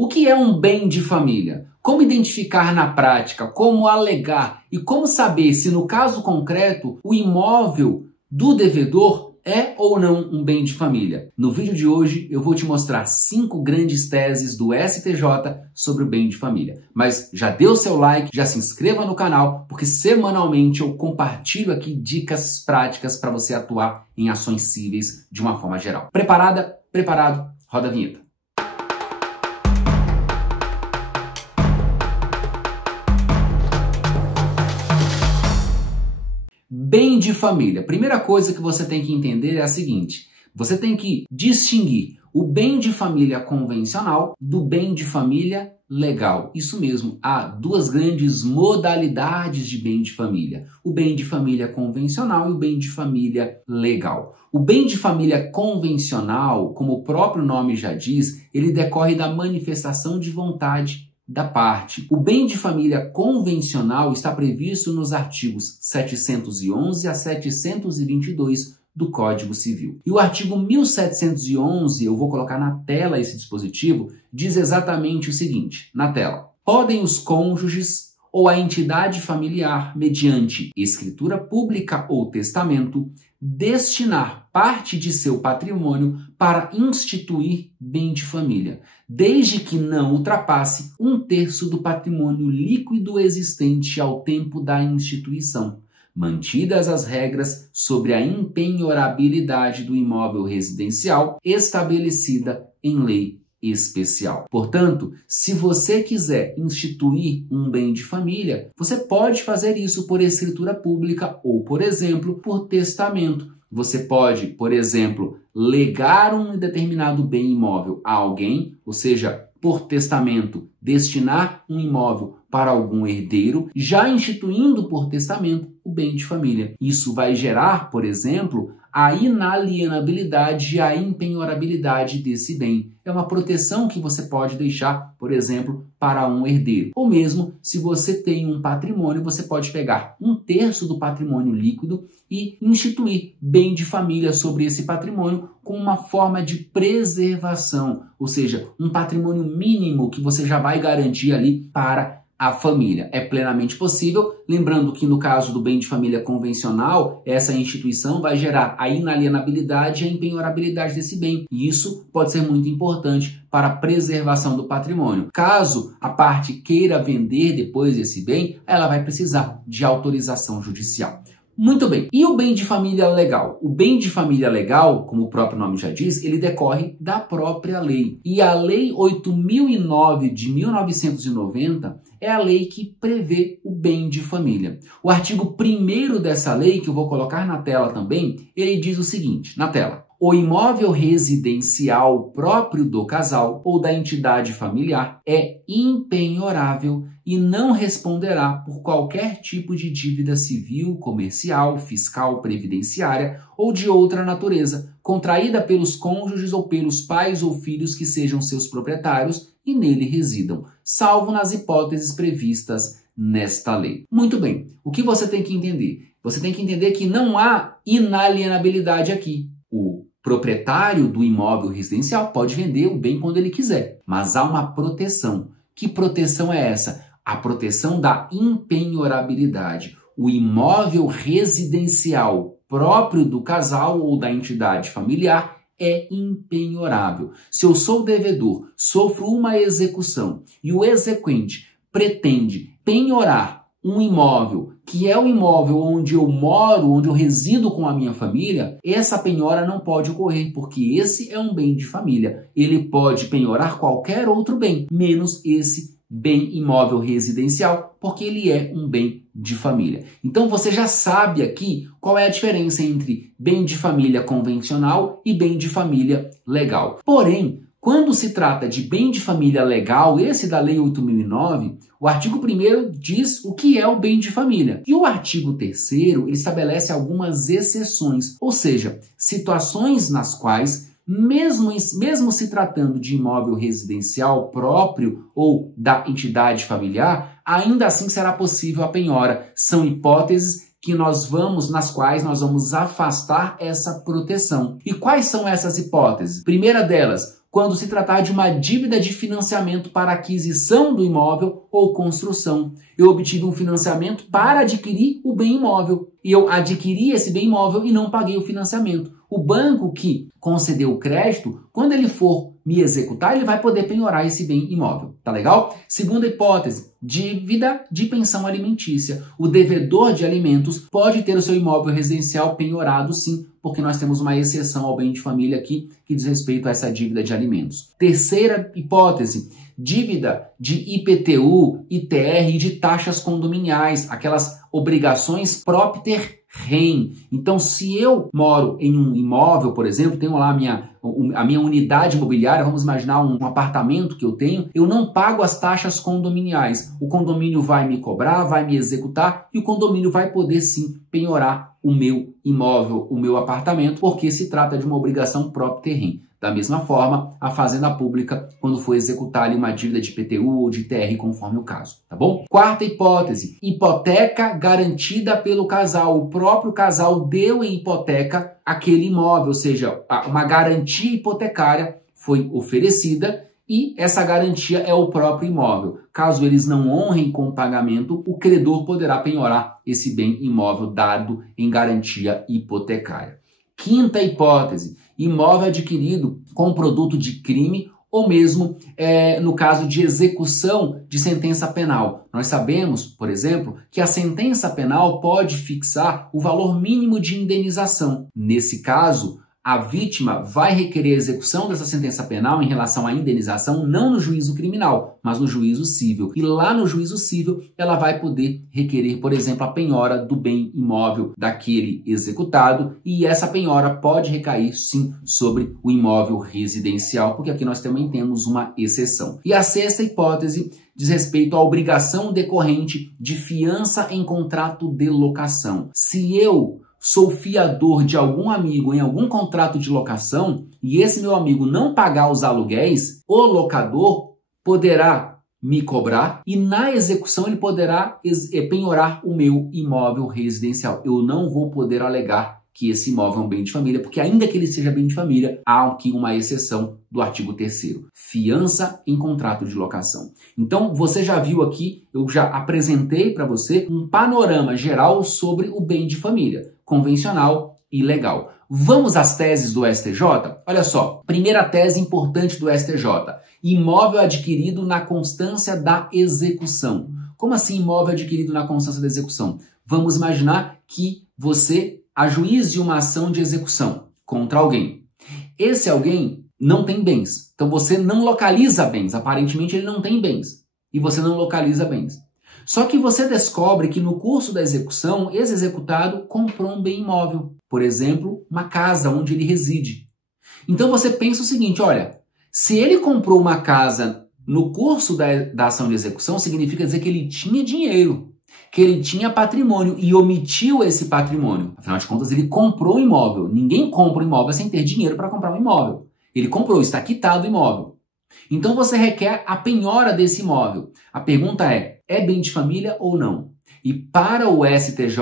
O que é um bem de família? Como identificar na prática, como alegar e como saber se no caso concreto o imóvel do devedor é ou não um bem de família? No vídeo de hoje eu vou te mostrar 5 grandes teses do STJ sobre o bem de família. Mas já dê o seu like, já se inscreva no canal, porque semanalmente eu compartilho aqui dicas práticas para você atuar em ações cíveis de uma forma geral. Preparada? Preparado? Roda a vinheta. Bem de família. Primeira coisa que você tem que entender é a seguinte: você tem que distinguir o bem de família convencional do bem de família legal. Isso mesmo, há 2 grandes modalidades de bem de família: o bem de família convencional e o bem de família legal. O bem de família convencional, como o próprio nome já diz, ele decorre da manifestação de vontade da parte. O bem de família convencional está previsto nos artigos 711 a 722 do Código Civil. E o artigo 1711, eu vou colocar na tela esse dispositivo, diz exatamente o seguinte, na tela: podem os cônjuges ou a entidade familiar, mediante escritura pública ou testamento, destinar parte de seu patrimônio para instituir bem de família, desde que não ultrapasse 1/3 do patrimônio líquido existente ao tempo da instituição, mantidas as regras sobre a impenhorabilidade do imóvel residencial estabelecida em lei especial. Portanto, se você quiser instituir um bem de família, você pode fazer isso por escritura pública ou, por exemplo, por testamento. Você pode, por exemplo, legar um determinado bem imóvel a alguém, ou seja, por testamento, destinar um imóvel para algum herdeiro, já instituindo por testamento o bem de família. Isso vai gerar, por exemplo, a inalienabilidade e a impenhorabilidade desse bem. É uma proteção que você pode deixar, por exemplo, para um herdeiro. Ou mesmo, se você tem um patrimônio, você pode pegar 1/3 do patrimônio líquido e instituir bem de família sobre esse patrimônio com uma forma de preservação, ou seja, um patrimônio mínimo que você já vai garantir ali para a família. É plenamente possível, lembrando que no caso do bem de família convencional, essa instituição vai gerar a inalienabilidade e a impenhorabilidade desse bem. E isso pode ser muito importante para a preservação do patrimônio. Caso a parte queira vender depois desse bem, ela vai precisar de autorização judicial. Muito bem. E o bem de família legal? O bem de família legal, como o próprio nome já diz, ele decorre da própria lei. E a Lei 8.009 de 1990 é a lei que prevê o bem de família. O artigo 1º dessa lei, que eu vou colocar na tela também, ele diz o seguinte, na tela: o imóvel residencial próprio do casal ou da entidade familiar é impenhorável e não responderá por qualquer tipo de dívida civil, comercial, fiscal, previdenciária ou de outra natureza, contraída pelos cônjuges ou pelos pais ou filhos que sejam seus proprietários e nele residam, salvo nas hipóteses previstas nesta lei. Muito bem, o que você tem que entender? Você tem que entender que não há inalienabilidade aqui. O proprietário do imóvel residencial pode vender o bem quando ele quiser, mas há uma proteção. Que proteção é essa? A proteção da impenhorabilidade. O imóvel residencial próprio do casal ou da entidade familiar é impenhorável. Se eu sou devedor, sofro uma execução e o exequente pretende penhorar um imóvel que é o imóvel onde eu moro, onde eu resido com a minha família, essa penhora não pode ocorrer, porque esse é um bem de família. Ele pode penhorar qualquer outro bem, menos esse bem imóvel residencial, porque ele é um bem de família. Então você já sabe aqui qual é a diferença entre bem de família convencional e bem de família legal. Porém, quando se trata de bem de família legal, esse da Lei 8.009, o artigo 1º diz o que é o bem de família. E o artigo 3º, ele estabelece algumas exceções, ou seja, situações nas quais, mesmo se tratando de imóvel residencial próprio ou da entidade familiar, ainda assim será possível a penhora. São hipóteses nas quais nós vamos afastar essa proteção. E quais são essas hipóteses? Primeira delas, quando se tratar de uma dívida de financiamento para aquisição do imóvel ou construção. Eu obtive um financiamento para adquirir o bem imóvel. E eu adquiri esse bem imóvel e não paguei o financiamento. O banco que concedeu o crédito, quando ele for me executar, ele vai poder penhorar esse bem imóvel. Tá legal? Segunda hipótese, dívida de pensão alimentícia. O devedor de alimentos pode ter o seu imóvel residencial penhorado, sim, porque nós temos uma exceção ao bem de família aqui que diz respeito a essa dívida de alimentos. Terceira hipótese, dívida de IPTU, ITR e de taxas condominiais, aquelas obrigações propter rem. Então, se eu moro em um imóvel, por exemplo, tenho lá a minha unidade imobiliária, vamos imaginar um apartamento que eu tenho, eu não pago as taxas condominiais. O condomínio vai me cobrar, vai me executar e o condomínio vai poder sim penhorar o meu imóvel, o meu apartamento, porque se trata de uma obrigação propter rem. Da mesma forma, a Fazenda Pública, quando for executar ali uma dívida de IPTU ou de ITR, conforme o caso, tá bom? Quarta hipótese, hipoteca garantida pelo casal. O próprio casal deu em hipoteca aquele imóvel, ou seja, uma garantia hipotecária foi oferecida e essa garantia é o próprio imóvel. Caso eles não honrem com o pagamento, o credor poderá penhorar esse bem imóvel dado em garantia hipotecária. Quinta hipótese, imóvel adquirido com produto de crime ou mesmo no caso de execução de sentença penal. Nós sabemos, por exemplo, que a sentença penal pode fixar o valor mínimo de indenização. Nesse caso, a vítima vai requerer a execução dessa sentença penal em relação à indenização não no juízo criminal, mas no juízo civil. E lá no juízo civil, ela vai poder requerer, por exemplo, a penhora do bem imóvel daquele executado e essa penhora pode recair, sim, sobre o imóvel residencial, porque aqui nós também temos uma exceção. E a sexta hipótese diz respeito à obrigação decorrente de fiança em contrato de locação. Se eu sou fiador de algum amigo em algum contrato de locação e esse meu amigo não pagar os aluguéis, o locador poderá me cobrar e na execução ele poderá penhorar o meu imóvel residencial. Eu não vou poder alegar que esse imóvel é um bem de família, porque ainda que ele seja bem de família, há aqui uma exceção do artigo 3º, fiança em contrato de locação. Então, você já viu aqui, eu já apresentei para você um panorama geral sobre o bem de família, convencional e legal. Vamos às teses do STJ? Olha só, primeira tese importante do STJ, imóvel adquirido na constância da execução. Como assim imóvel adquirido na constância da execução? Vamos imaginar que você ajuize uma ação de execução contra alguém. Esse alguém não tem bens, então você não localiza bens, aparentemente ele não tem bens, e você não localiza bens. Só que você descobre que no curso da execução, esse executado comprou um bem imóvel, por exemplo, uma casa onde ele reside. Então você pensa o seguinte, olha, se ele comprou uma casa no curso da ação de execução, significa dizer que ele tinha dinheiro, que ele tinha patrimônio e omitiu esse patrimônio. Afinal de contas, ele comprou um imóvel. Ninguém compra um imóvel sem ter dinheiro para comprar um imóvel. Ele comprou, está quitado o imóvel. Então você requer a penhora desse imóvel. A pergunta é bem de família ou não? E para o STJ,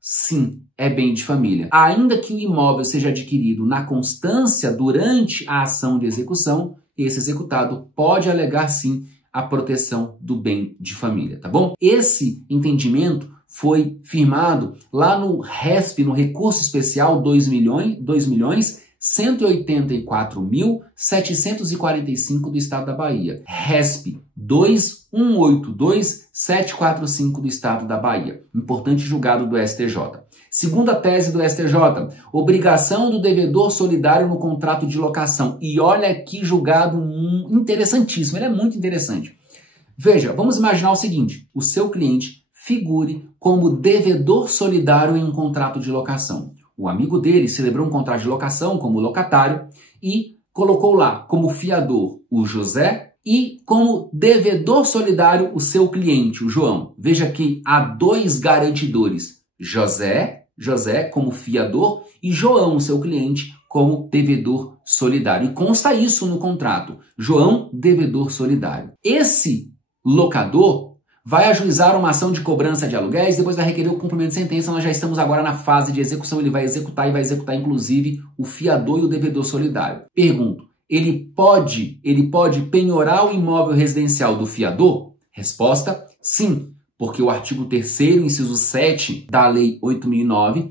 sim, é bem de família. Ainda que o imóvel seja adquirido na constância durante a ação de execução, esse executado pode alegar sim a proteção do bem de família, tá bom? Esse entendimento foi firmado lá no RESP, no Recurso Especial 2.284.745 do Estado da Bahia. RESP 2.182.745 do Estado da Bahia. Importante julgado do STJ. Segunda tese do STJ, obrigação do devedor solidário no contrato de locação. E olha que julgado interessantíssimo, ele é muito interessante. Veja, vamos imaginar o seguinte, o seu cliente figure como devedor solidário em um contrato de locação. O amigo dele celebrou um contrato de locação como locatário e colocou lá como fiador o José e como devedor solidário o seu cliente, o João. Veja que há dois garantidores, José como fiador e João, seu cliente, como devedor solidário. E consta isso no contrato. João, devedor solidário. Esse locador vai ajuizar uma ação de cobrança de aluguéis, depois vai requerer o cumprimento de sentença. Nós já estamos agora na fase de execução. Ele vai executar inclusive o fiador e o devedor solidário. Pergunto, ele pode penhorar o imóvel residencial do fiador? Resposta, sim, porque o artigo 3º, inciso 7 da Lei 8.009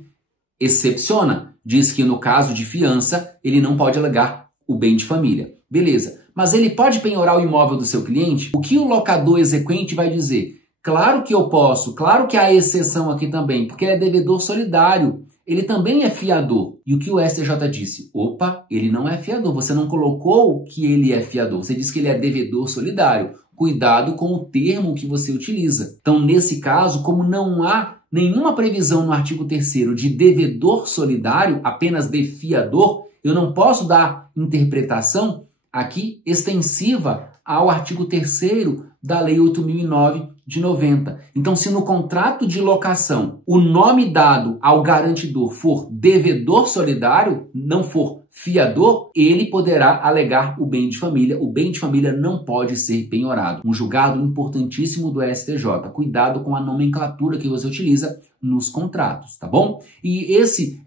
excepciona, diz que no caso de fiança, ele não pode alegar o bem de família. Beleza, mas ele pode penhorar o imóvel do seu cliente? O que o locador exequente vai dizer? Claro que eu posso, claro que há exceção aqui também, porque ele é devedor solidário, ele também é fiador. E o que o STJ disse? Opa, ele não é fiador, você não colocou que ele é fiador, você disse que ele é devedor solidário. Cuidado com o termo que você utiliza. Então, nesse caso, como não há nenhuma previsão no artigo 3º de devedor solidário, apenas de fiador, eu não posso dar interpretação aqui extensiva ao artigo 3º da Lei 8.009 de 90. Então, se no contrato de locação o nome dado ao garantidor for devedor solidário, não for fiador, ele poderá alegar o bem de família. O bem de família não pode ser penhorado. Um julgado importantíssimo do STJ. Cuidado com a nomenclatura que você utiliza nos contratos, tá bom? E esse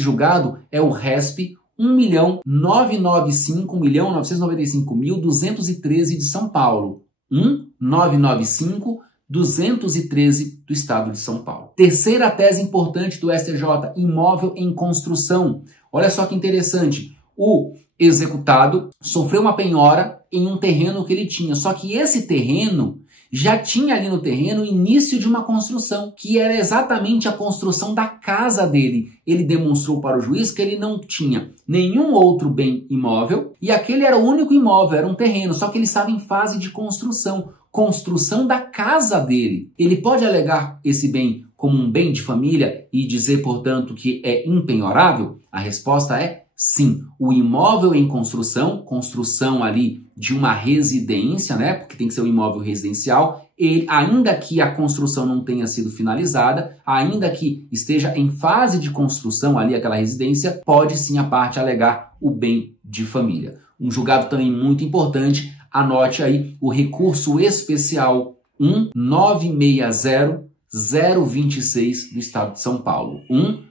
julgado é o RESP 1.995.213 de São Paulo. 1.995.213 do estado de São Paulo. Terceira tese importante do STJ, imóvel em construção. Olha só que interessante, o executado sofreu uma penhora em um terreno que ele tinha, só que esse terreno já tinha ali no terreno o início de uma construção, que era exatamente a construção da casa dele. Ele demonstrou para o juiz que ele não tinha nenhum outro bem imóvel e aquele era o único imóvel, era um terreno, só que ele estava em fase de construção da casa dele. Ele pode alegar esse bem como um bem de família e dizer, portanto, que é impenhorável? A resposta é sim. O imóvel em construção ali de uma residência, né? Porque tem que ser um imóvel residencial, ele, ainda que a construção não tenha sido finalizada, ainda que esteja em fase de construção ali aquela residência, pode sim a parte alegar o bem de família. Um julgado também muito importante, anote aí o recurso especial 1960026 do estado de São Paulo.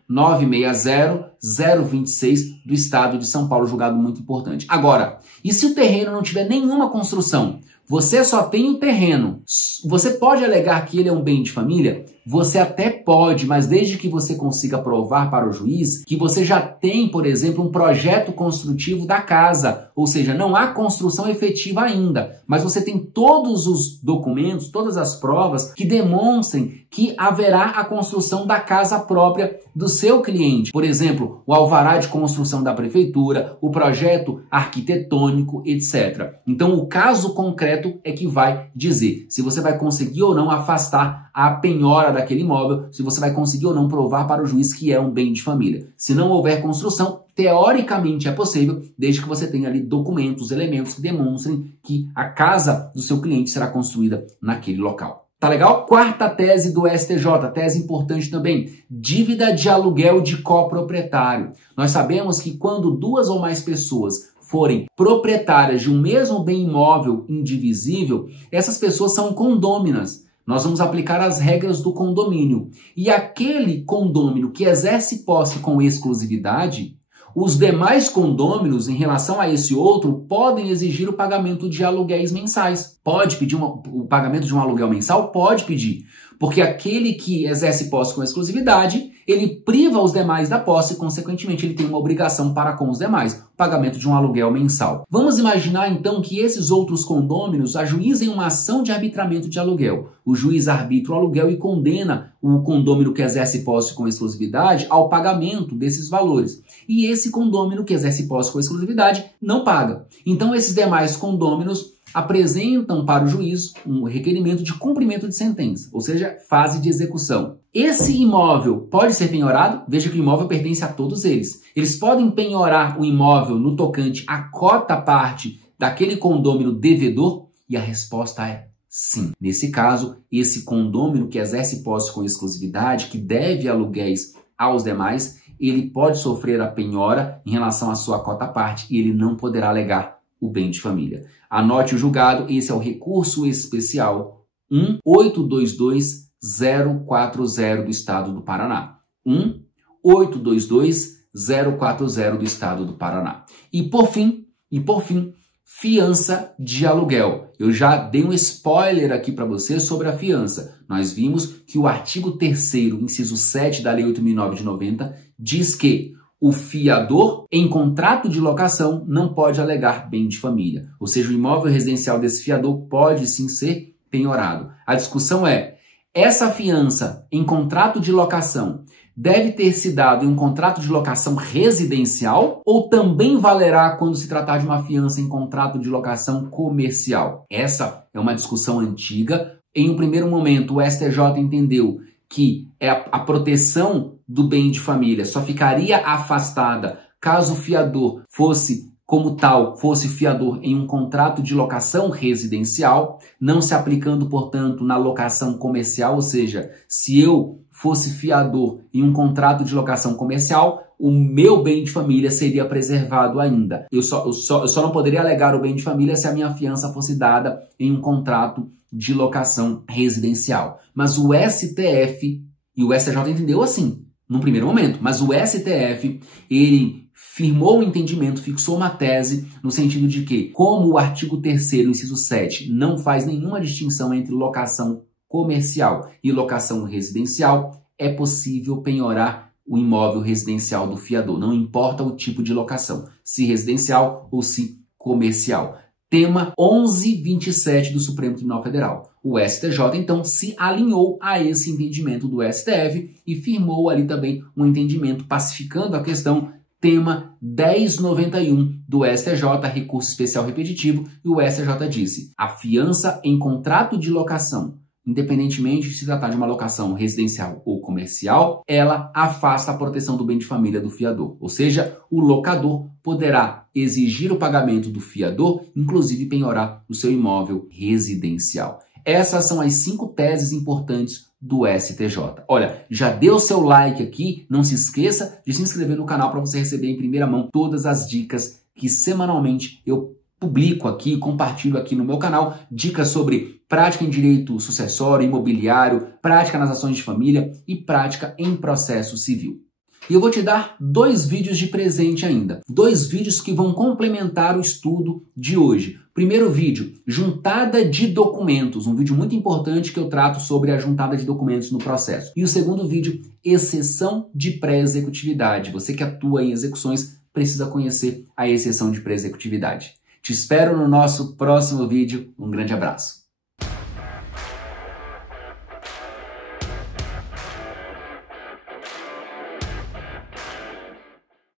1960026 do estado de São Paulo, julgado muito importante. Agora, e se o terreno não tiver nenhuma construção? Você só tem o terreno. Você pode alegar que ele é um bem de família? Você até pode, mas desde que você consiga provar para o juiz que você já tem, por exemplo, um projeto construtivo da casa, ou seja, não há construção efetiva ainda, mas você tem todos os documentos, todas as provas que demonstrem que haverá a construção da casa própria do seu cliente. Por exemplo, o alvará de construção da prefeitura, o projeto arquitetônico, etc. Então, o caso concreto é que vai dizer se você vai conseguir ou não afastar a penhora daquele imóvel, se você vai conseguir ou não provar para o juiz que é um bem de família. Se não houver construção, teoricamente é possível, desde que você tenha ali documentos, elementos que demonstrem que a casa do seu cliente será construída naquele local. Tá legal? Quarta tese do STJ, tese importante também, dívida de aluguel de coproprietário. Nós sabemos que quando duas ou mais pessoas forem proprietárias de um mesmo bem imóvel indivisível, essas pessoas são condôminas. Nós vamos aplicar as regras do condomínio. E aquele condômino que exerce posse com exclusividade, os demais condôminos, em relação a esse outro, podem exigir o pagamento de aluguéis mensais. Pode pedir o pagamento de um aluguel mensal? Pode pedir. Porque aquele que exerce posse com exclusividade, ele priva os demais da posse e, consequentemente, ele tem uma obrigação para com os demais, o pagamento de um aluguel mensal. Vamos imaginar, então, que esses outros condôminos ajuizem uma ação de arbitramento de aluguel. O juiz arbitra o aluguel e condena o condômino que exerce posse com exclusividade ao pagamento desses valores. E esse condômino que exerce posse com exclusividade não paga. Então, esses demais condôminos apresentam para o juiz um requerimento de cumprimento de sentença, ou seja, fase de execução. Esse imóvel pode ser penhorado? Veja que o imóvel pertence a todos eles. Eles podem penhorar o imóvel no tocante à cota parte daquele condômino devedor? E a resposta é sim. Nesse caso, esse condômino que exerce posse com exclusividade, que deve aluguéis aos demais, ele pode sofrer a penhora em relação à sua cota parte e ele não poderá alegar o bem de família. Anote o julgado, esse é o recurso especial 1822040 do estado do Paraná. 1822040 do estado do Paraná. E por fim, E por fim, fiança de aluguel. Eu já dei um spoiler aqui para você sobre a fiança. Nós vimos que o artigo 3º, inciso 7 da Lei 8.009 de 90, diz que o fiador, em contrato de locação, não pode alegar bem de família. Ou seja, o imóvel residencial desse fiador pode sim ser penhorado. A discussão é, essa fiança em contrato de locação deve ter se dado em um contrato de locação residencial ou também valerá quando se tratar de uma fiança em contrato de locação comercial? Essa é uma discussão antiga. Em um primeiro momento, o STJ entendeu que a proteção do bem de família só ficaria afastada caso o fiador fosse, como tal, fosse fiador em um contrato de locação residencial, não se aplicando, portanto, na locação comercial, ou seja, se eu fosse fiador em um contrato de locação comercial, o meu bem de família seria preservado ainda. Eu só não poderia alegar o bem de família se a minha fiança fosse dada em um contrato de locação residencial. Mas o STF e o STJ entendeu assim, num primeiro momento, mas o STF, ele firmou um entendimento, fixou uma tese no sentido de que, como o artigo 3º, inciso 7, não faz nenhuma distinção entre locação comercial e locação residencial, é possível penhorar o imóvel residencial do fiador, não importa o tipo de locação, se residencial ou se comercial. Tema 1127 do Supremo Tribunal Federal. O STJ, então, se alinhou a esse entendimento do STF e firmou ali também um entendimento pacificando a questão, tema 1091 do STJ, recurso especial repetitivo, e o STJ disse: a fiança em contrato de locação, independentemente de se tratar de uma locação residencial ou comercial, ela afasta a proteção do bem de família do fiador. Ou seja, o locador poderá exigir o pagamento do fiador, inclusive penhorar o seu imóvel residencial. Essas são as 5 teses importantes do STJ. Olha, já deu seu like aqui, não se esqueça de se inscrever no canal para você receber em primeira mão todas as dicas que semanalmente eu publico aqui, compartilho aqui no meu canal, dicas sobre prática em direito sucessório, imobiliário, prática nas ações de família e prática em processo civil. E eu vou te dar 2 vídeos de presente ainda. 2 vídeos que vão complementar o estudo de hoje. Primeiro vídeo, juntada de documentos. Um vídeo muito importante que eu trato sobre a juntada de documentos no processo. E o segundo vídeo, exceção de pré-executividade. Você que atua em execuções precisa conhecer a exceção de pré-executividade. Te espero no nosso próximo vídeo. Um grande abraço.